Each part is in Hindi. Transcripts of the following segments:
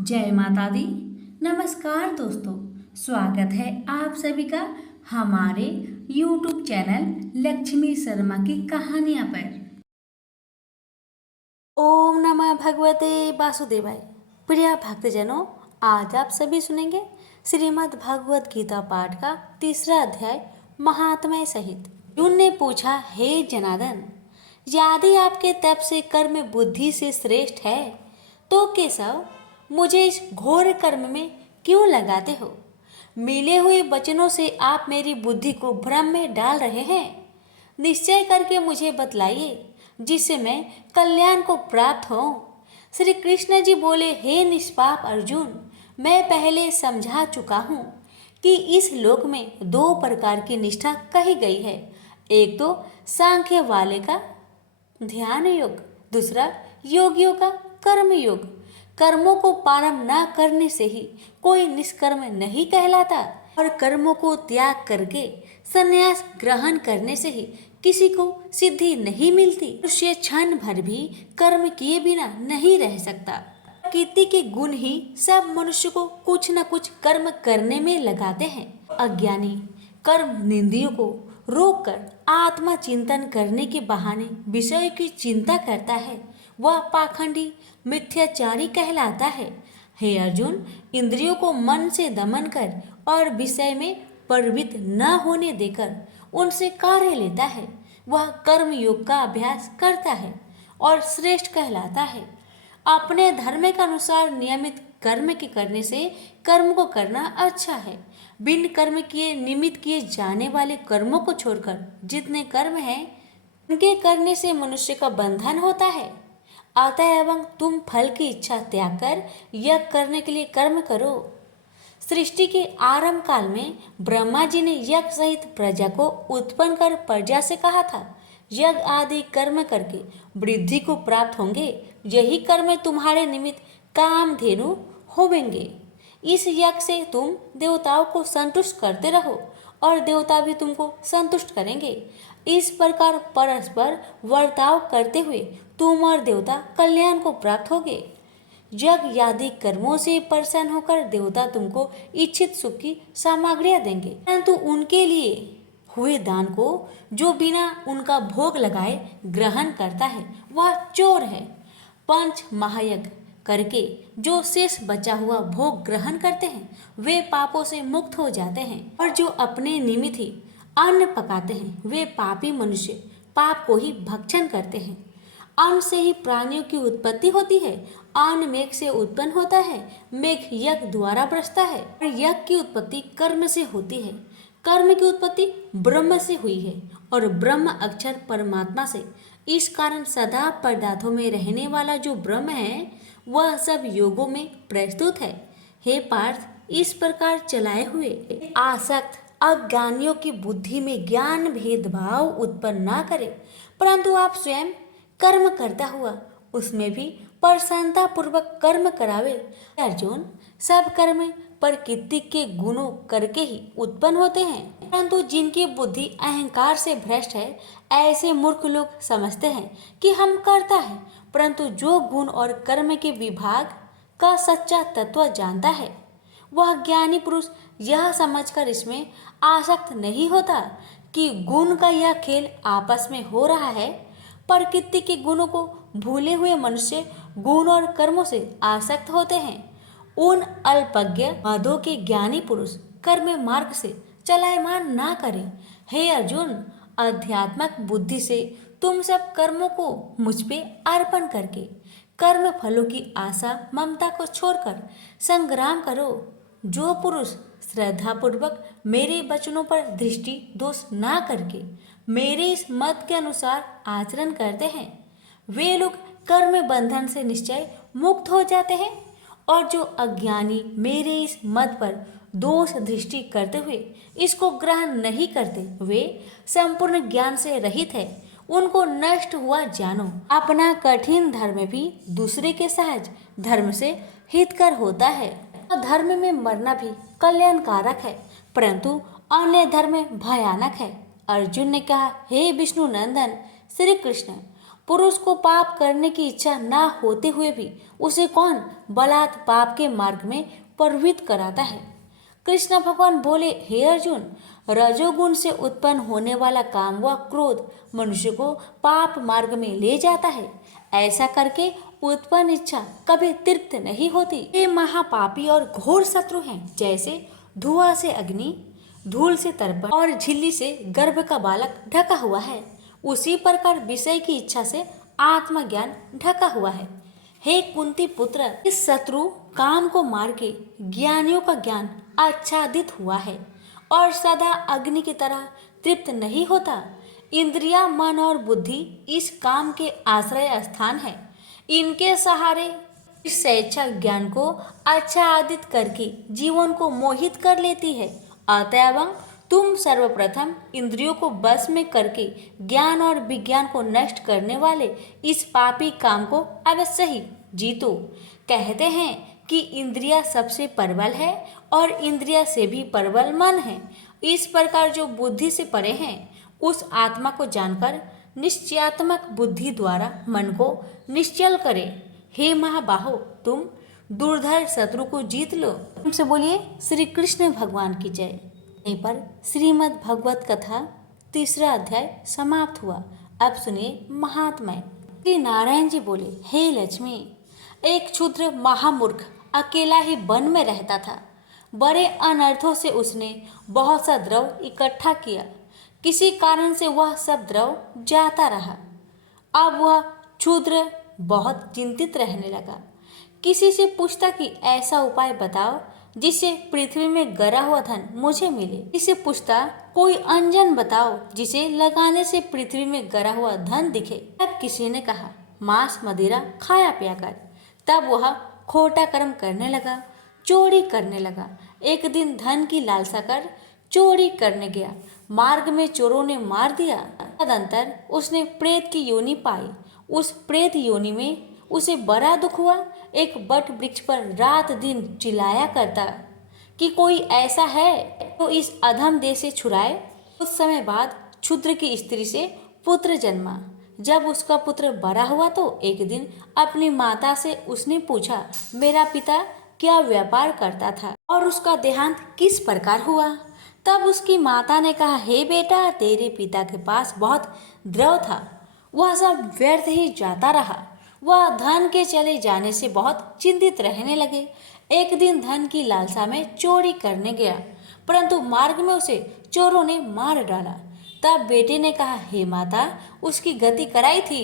जय माता दी। नमस्कार दोस्तों, स्वागत है आप सभी का हमारे YouTube चैनल लक्ष्मी शर्मा की कहानियाँ पर। ओम नमः भगवते वासुदेवाय। प्रिय भक्तजनों, आज आप सभी सुनेंगे श्रीमद् भगवत गीता पाठ का तीसरा अध्याय महात्म्य सहित। अर्जुन ने पूछा, हे जनार्दन, यदि आपके तप से कर्म बुद्धि से श्रेष्ठ है तो केशव मुझे इस घोर कर्म में क्यों लगाते हो? मिले हुए वचनों से आप मेरी बुद्धि को भ्रम में डाल रहे हैं। निश्चय करके मुझे बतलाइए जिससे मैं कल्याण को प्राप्त हो। श्री कृष्ण जी बोले, हे निष्पाप अर्जुन, मैं पहले समझा चुका हूँ कि इस लोक में दो प्रकार की निष्ठा कही गई है। एक तो सांख्य वाले का ध्यान योग, दूसरा योगियों का कर्म योग। कर्मों को पालन न करने से ही कोई निष्कर्म नहीं कहलाता और कर्मों को त्याग करके संन्यास ग्रहण करने से ही किसी को सिद्धि नहीं मिलती। मनुष्य क्षण भर भी कर्म किए बिना नहीं रह सकता। प्रकृति के गुण ही सब मनुष्य को कुछ न कुछ कर्म करने में लगाते हैं। अज्ञानी कर्म निंदियों को रोककर आत्मा चिंतन करने के बहाने विषय की चिंता करता है, वह पाखंडी मिथ्याचारी कहलाता है। हे अर्जुन, इंद्रियों को मन से दमन कर और विषय में प्रवृत्त न होने देकर उनसे कार्य लेता है, वह कर्म योग का अभ्यास करता है और श्रेष्ठ कहलाता है। अपने धर्म के अनुसार नियमित कर्म के करने से कर्म को करना अच्छा है। बिन कर्म किए निमित्त किए जाने वाले कर्मों को छोड़कर जितने कर्म हैं उनके करने से मनुष्य का बंधन होता है। अतएव तुम फल की इच्छा त्याग कर यज्ञ करने के लिए कर्म करो। सृष्टि के आरंभ काल में ब्रह्मा जी ने यज्ञ सहित प्रजा को उत्पन्न कर प्रजा से कहा था, यज्ञ आदि कर्म करके वृद्धि को प्राप्त होंगे। यही कर्म तुम्हारे निमित्त कामधेनु होवेंगे। इस यज्ञ से तुम देवताओं को संतुष्ट करते रहो और देवता भी तुमको संतुष्ट करेंगे। इस प्रकार परस्पर वर्ताव करते हुए तुम और देवता कल्याण को प्राप्त होगे। यज्ञ आदि कर्मों से प्रसन्न होकर देवता तुमको इच्छित सुख की सामग्रियां देंगे, परंतु उनके लिए हुए दान को जो बिना उनका भोग लगाए ग्रहण करता है वह चोर है। पंच महायज्ञ करके जो शेष बचा हुआ भोग ग्रहण करते हैं वे पापों से मुक्त हो जाते हैं, और जो अपने निमित्त ही अन्न पकाते हैं वे पापी मनुष्य पाप को ही भक्षण करते हैं। अन्न से ही प्राणियों की उत्पत्ति होती है। अन्न मेघ से उत्पन्न होता है, मेघ यज्ञ द्वारा बरसता है और यज्ञ की उत्पत्ति कर्म से होती है। कर्म की उत्पत्ति ब्रह्म से हुई है और ब्रह्म अक्षर परमात्मा से। इस कारण सदा पदार्थों में रहने वाला जो ब्रह्म है वह सब योगों में प्रस्तुत है। हे पार्थ, इस प्रकार चलाए हुए आसक्त अज्ञानियों की बुद्धि में ज्ञान भेदभाव उत्पन्न न करे, परंतु आप स्वयं कर्म करता हुआ उसमें भी प्रसन्नता पूर्वक कर्म करावे। अर्जुन, सब कर्म प्रकृति के गुणों करके ही उत्पन्न होते हैं, परंतु जिनकी बुद्धि अहंकार से भ्रष्ट है ऐसे मूर्ख लोग समझते हैं कि हम करता है, परंतु जो गुण और कर्म के विभाग का सच्चा तत्व जानता है वह ज्ञानी पुरुष यह समझकर इसमें आसक्त नहीं होता कि गुण का यह खेल आपस में हो रहा है। प्रकृति के गुणों को भूले हुए मनुष्य गुण और कर्मों से आसक्त होते हैं। उन अल्पज्ञ मदों के ज्ञानी पुरुष कर्म मार्ग से चलायमान ना करें। हे अर्जुन, अध्यात्मक बुद्धि से तुम सब कर्मों को मुझ पे अर्पण करके कर्म फलों की आशा ममता को छोड़कर संग्राम करो। जो पुरुष श्रद्धापूर्वक मेरे वचनों पर दृष्टि दोष ना करके मेरे इस मत के अनुसार आचरण करते हैं वे लोग कर्म बंधन से निश्चय मुक्त हो जाते हैं, और जो अज्ञानी मेरे इस मत पर दोष दृष्टि करते हुए इसको ग्रहण नहीं करते वे संपूर्ण ज्ञान से रहित है। उनको नष्ट हुआ जानो। अपना कठिन धर्म भी दूसरे के सहज धर्म से हितकर होता है। धर्म में मरना भी कल्याणकारक है, परंतु अन्य धर्म भयानक है। अर्जुन ने कहा, हे विष्णु नंदन श्री कृष्ण, पुरुष को पाप करने की इच्छा ना होते हुए भी उसे कौन बलात् पाप के मार्ग में प्रवृत्त कराता है। कृष्ण भगवान बोले, हे अर्जुन, रजोगुण से उत्पन्न होने वाला काम व क्रोध मनुष्य को पाप मार्ग में ले जाता है। ऐसा करके उत्पन्न इच्छा कभी तृप्त नहीं होती। ये महापापी और घोर शत्रु हैं। जैसे धुआं से अग्नि, धूल से तर्पण और झिल्ली से गर्भ का बालक ढका हुआ है, उसी प्रकार विषय की इच्छा से आत्मज्ञान ढका हुआ है। हे कुंती पुत्र, इस शत्रु काम को मार के ज्ञानियों का ज्ञान आच्छादित हुआ है और सदा अग्नि की तरह तृप्त नहीं होता। इंद्रिया, मन और बुद्धि इस काम के आश्रय स्थान है। इनके सहारे इस स्वेच्छा ज्ञान को आच्छादित करके जीवन को मोहित कर लेती है। अतएव तुम सर्वप्रथम इंद्रियों को बस में करके ज्ञान और विज्ञान को नष्ट करने वाले इस पापी काम को अवश्य ही जीतो। कहते हैं कि इंद्रिया सबसे प्रबल है और इंद्रिया से भी प्रबल मन है। इस प्रकार जो बुद्धि से परे हैं, उस आत्मा को जानकर निश्चयात्मक बुद्धि द्वारा मन को निश्चल करे। हे महाबाहो, तुम दुर्धर शत्रु को जीत लो। तुमसे बोलिए श्री कृष्ण भगवान की जय। यहीं पर श्रीमद् भगवत कथा तीसरा अध्याय समाप्त हुआ। अब सुनिए महात्म्य। श्री नारायण जी बोले, हे लक्ष्मी, एक क्षुद्र महामूर्ख अकेला ही वन में रहता था। बड़े अनर्थों से उसने बहुत सा द्रव इकट्ठा किया। किसी कारण से वह सब द्रव जाता रहा। अब वह क्षुद्र बहुत चिंतित रहने लगा। किसी से पूछता कि ऐसा उपाय बताओ जिससे पृथ्वी में गरा हुआ धन मुझे मिले। किसी पूछता कोई अंजन बताओ जिसे लगाने से पृथ्वी में गरा हुआ धन दिखे। तब किसी ने कहा मांस मदिरा खाया पिया कर। तब वह खोटा कर्म करने लगा, चोरी करने लगा। एक दिन धन की लालसा कर चोरी करने गया। मार्ग में चोरों ने मार दिया। तदंतर उसने प्रेत की योनि पाई। उस प्रेत योनि में उसे बड़ा दुख हुआ। एक बट वृक्ष पर रात दिन चिल्लाया करता कि कोई ऐसा है तो इस अधम देह से छुड़ाए। कुछ समय बाद क्षुद्र की स्त्री से पुत्र जन्मा। जब उसका पुत्र बड़ा हुआ तो एक दिन अपनी माता से उसने पूछा, मेरा पिता क्या व्यापार करता था और उसका देहांत किस प्रकार हुआ। तब उसकी माता ने कहा, हे बेटा, तेरे पिता के पास बहुत द्रव था, वह सब व्यर्थ ही जाता रहा। वह धन के चले जाने से बहुत चिंतित रहने लगे। एक दिन धन की लालसा में चोरी करने गया, परंतु मार्ग में उसे चोरों ने मार डाला। तब बेटे ने कहा, हे माता, उसकी गति कराई थी।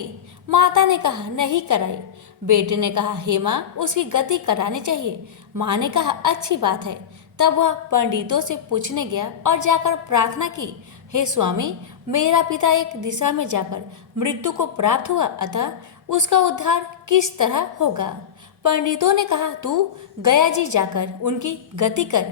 माता ने कहा, नहीं कराई। बेटे ने कहा, हे माँ, उसकी गति करानी चाहिए। माँ ने कहा, अच्छी बात है। तब वह पंडितों से पूछने गया और जाकर प्रार्थना की, हे स्वामी, मेरा पिता एक दिशा में जाकर मृत्यु को प्राप्त हुआ, अतः उसका उद्धार किस तरह होगा। पंडितों ने कहा, तू गया जी जाकर उनकी गति कर,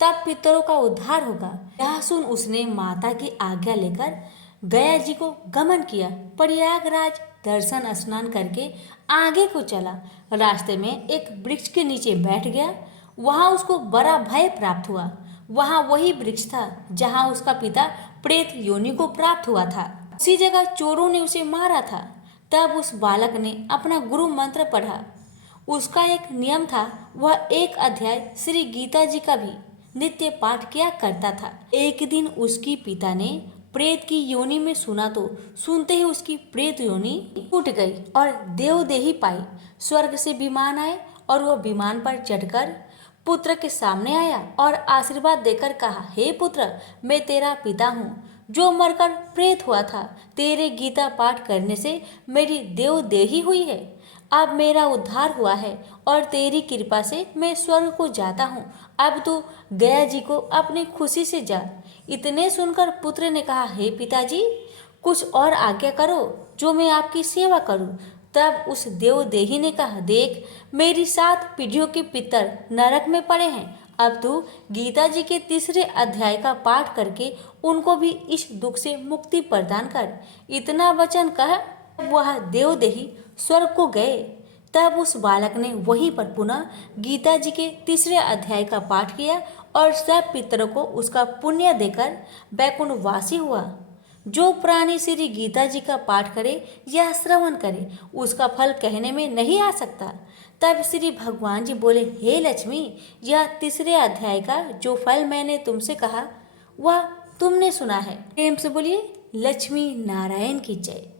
तब पितरों का उद्धार होगा। यह सुन उसने माता की आज्ञा लेकर गया जी को गमन किया। प्रयागराज दर्शन स्नान करके आगे को चला। रास्ते में एक वृक्ष के नीचे बैठ गया। वहां उसको बड़ा भय प्राप्त हुआ। वहां वही वृक्ष था जहां उसका पिता प्रेत योनि को प्राप्त हुआ था। उसी जगह चोरों ने उसे मारा था। तब उस बालक ने अपना गुरु मंत्र पढ़ा। उसका एक नियम था, वह एक अध्याय श्री गीता जी का भी नित्य पाठ किया करता था। एक दिन उसकी पिता ने प्रेत की योनि में सुना तो सुनते ही उसकी प्रेत योनि टूट गई और देवदेही पाई। स्वर्ग से विमान आए और वह विमान पर चढ़कर पुत्र के सामने आया और आशीर्वाद देकर कहा, हे पुत्र, मैं तेरा पिता हूँ जो मरकर प्रेत हुआ था। तेरे गीता पाठ करने से मेरी देवदेही हुई है। अब मेरा उद्धार हुआ है और तेरी कृपा से मैं स्वर्ग को जाता हूँ। अब तू गया जी को अपनी खुशी से जा। इतने सुनकर पुत्र ने कहा, हे पिताजी, कुछ और आज्ञा करो जो मैं आपकी सेवा करूँ। तब उस देवदेही ने कहा, देख, मेरी 7 पीढ़ियों के पितर नरक में पड़े हैं। अब तू गीता जी के 3रे अध्याय का पाठ करके उनको भी इस दुख से मुक्ति प्रदान कर। इतना वचन कह वह देवदेही स्वर्ग को गए। तब उस बालक ने वहीं पर पुनः गीता जी के 3रे अध्याय का पाठ किया और सब पितरों को उसका पुण्य देकर वैकुंठवासी हुआ। जो प्राणी श्री गीता जी का पाठ करे या श्रवण करे उसका फल कहने में नहीं आ सकता। तब श्री भगवान जी बोले, हे लक्ष्मी, यह तीसरे अध्याय का जो फल मैंने तुमसे कहा वह तुमने सुना है। प्रेम से बोलिए लक्ष्मी नारायण की जय।